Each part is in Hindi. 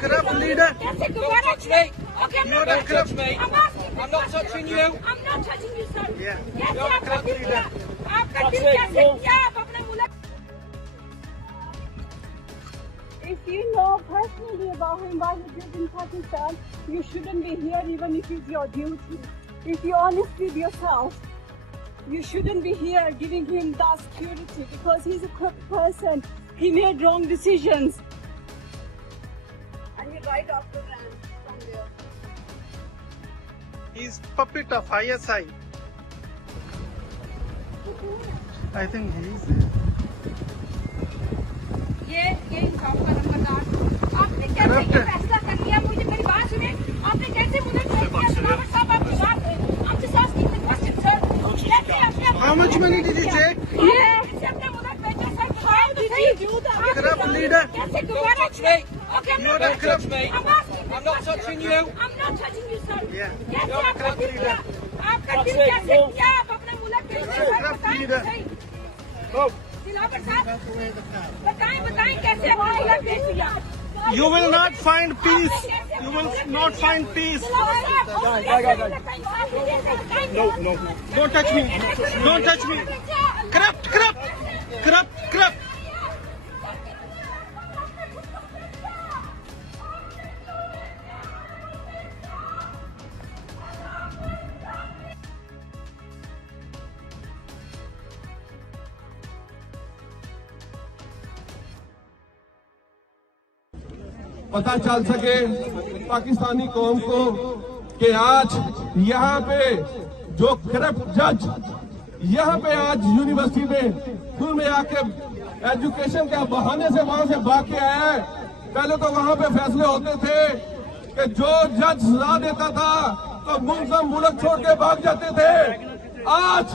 corrupt leader. Don't touch me. Okay, I'm not Don't touch me. I'm asking. I'm not touching you. I'm not touching you, sir. Yeah. कैसे You're a आपका corrupt दिल किया? leader. आपका That's दिल it. कैसे किया? आप अपने मुल्क If you know personally about him while he was in Pakistan, you shouldn't be here even if it's your duty. If you're honest with yourself, you shouldn't be here giving him that security because he's a corrupt person. He made wrong decisions. And he right off the ran from there. He's puppet of ISI. I think he's ये इंसाफ का नंबरदार आपने कैसे ये फैसला कर लिया? मुझे मेरी बात सुने, आपने कैसे मुझे दिया? दलावर साहब आपकी बात है, I'm just asking the question, sir. कैसे आपने How much money did you take? कैसे अपने मुल्क भेजा, sir? How did you do that? Corrupt leader. कैसे Don't touch me. Okay, I'm not Don't touch me. I'm asking. I'm not touching you. I'm not touching you, sir. Yeah. कैसे You're a आपका corrupt दिल किया? leader. आपका That's दिल it. कैसे Go. किया? आप अपने मुल्क भेजा, सर? Corrupt बताएं leader. सही। Go. दिलावर साहब बताएं कैसे आपने मुल्क भेज दिया? You will not find peace. You will not find peace. No, no. Don't touch me. Don't touch me. Corrupt, corrupt, corrupt, corrupt. पता चल सके पाकिस्तानी कौम को कि आज यहाँ पे जो करप्ट जज यहाँ पे आज यूनिवर्सिटी में स्कूल में आके एजुकेशन के बहाने से वहां से भाग के आया है। पहले तो वहां पे फैसले होते थे कि जो जज सजा देता था तो मुल्ज़म मुल्क छोड़ के भाग जाते थे। आज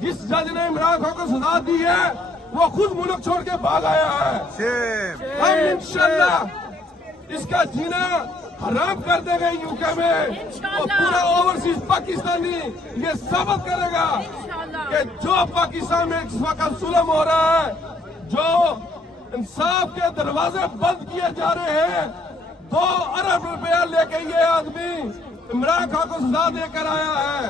जिस जज ने इमरान खान को सजा दी है वो खुद मुल्क छोड़ के भाग आया है। हम इंशाल्लाह इसका जीना हराम कर देगा यूके में और पूरा ओवरसीज पाकिस्तानी ये साबित करेगा कि जो पाकिस्तान में इस वक्त जुल्म हो रहा है, जो इंसाफ के दरवाजे बंद किए जा रहे हैं, 2 अरब रुपया लेके ये आदमी इमरान खान को सजा देकर आया है।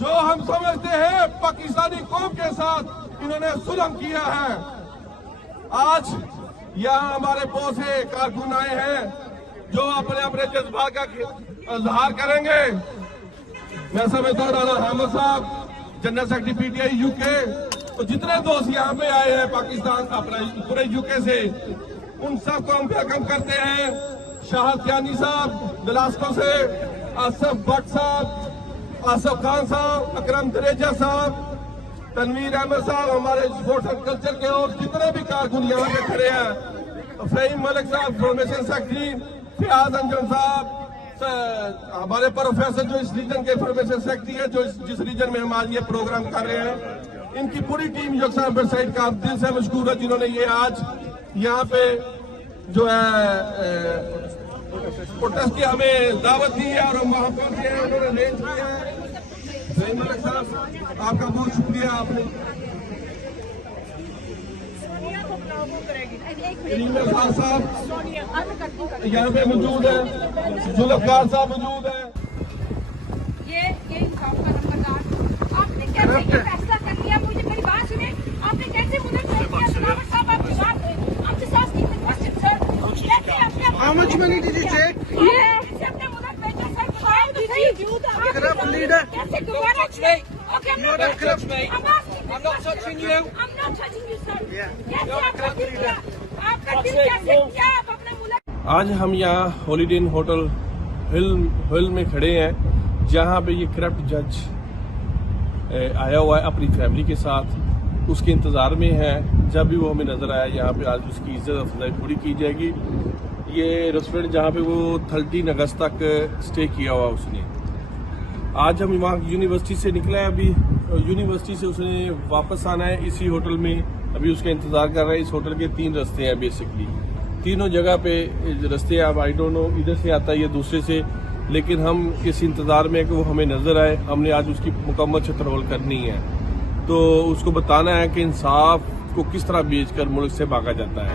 जो हम समझते हैं पाकिस्तानी कौम के साथ इन्होंने जुल्म किया है। आज यहाँ हमारे बहुत से कारकुन आए हैं जो अपने अपने जज्बात का इजहार करेंगे। मैं समझता हूँ राना अहमद साहब, जनरल सेक्रेटरी PTI यूके, तो जितने दोस्त यहाँ पे आए हैं पाकिस्तान अपना पूरे यूके से, उन सबको हम वेलकम करते हैं। शाहद साहब गलास्को से, आसफ भट्ट साहब, आसफ खान साहब, अकरम दरेजा साहब, तनवीर अहमद साहब, हमारे स्पोर्ट्स एंड कल्चर के और जितने भी कारकुन यहाँ पे खड़े हैं, फहीम मलिक साहब इंफॉर्मेशन सेक्रेटरी, फियाज अंजम साहब, हमारे प्रोफेसर जो इस रीजन के इंफॉर्मेशन सेक्रेटरी है, जो जिस रीजन में हम आज ये प्रोग्राम कर रहे हैं, इनकी पूरी टीम यकसा वेबसाइट का दिल से मशकूर है जिन्होंने ये आज यहाँ पे जो है प्रोटेस्ट की हमें दावत दी है और हम वहाँ पहुँचे हैं, उन्होंने अरेंज किया है। फहीम मलिक साहब आपका बहुत शुक्रिया। आपने साहब यहाँ पे मौजूद है, जुल्फकार साहब मौजूद है। ये इंसाफ का नंबरदार आपने कैसे ये फैसला कर लिया? मुझे मेरी बात सुने, आपने कैसे मुल्क भेज दिया? दलावर साहब आपकी बात है, I'm just asking the question, sir. कैसे आपने How much money did you take? कैसे अपने मुल्क भेजा, sir? How did you do that? Corrupt leader. कैसे Don't touch me. Okay, I'm not Don't touch me. I'm asking. I'm not touching you. I'm not touching you, sir. Yeah. कैसे You're a आपका corrupt दिल किया? leader. आपका That's दिल it. कैसे Go. किया? आप अपने मुल्क आज हम यहाँ हॉलीडे इन होटल हिल में खड़े हैं, जहाँ पे ये करप्ट जज आया हुआ है अपनी फैमिली के साथ। उसके इंतज़ार में है, जब भी वो हमें नज़र आया यहाँ पे आज उसकी इज्जत अफजाई पूरी की जाएगी। ये रेस्टोरेंट जहाँ पे वो 13 अगस्त तक स्टे किया हुआ उसने। आज हम वहाँ यूनिवर्सिटी से निकला है, अभी यूनिवर्सिटी से उसने वापस आना है इसी होटल में, अभी उसका इंतज़ार कर रहे हैं। इस होटल के 3 रास्ते हैं बेसिकली, तीनों जगह पे रास्ते हैं। अब आई डोंट नो इधर से आता है या दूसरे से, लेकिन हम इस इंतज़ार में कि वो हमें नज़र आए। हमने आज उसकी मुकम्मल चतरोल करनी है, तो उसको बताना है कि इंसाफ को किस तरह बेच कर मुल्क से भागा जाता है।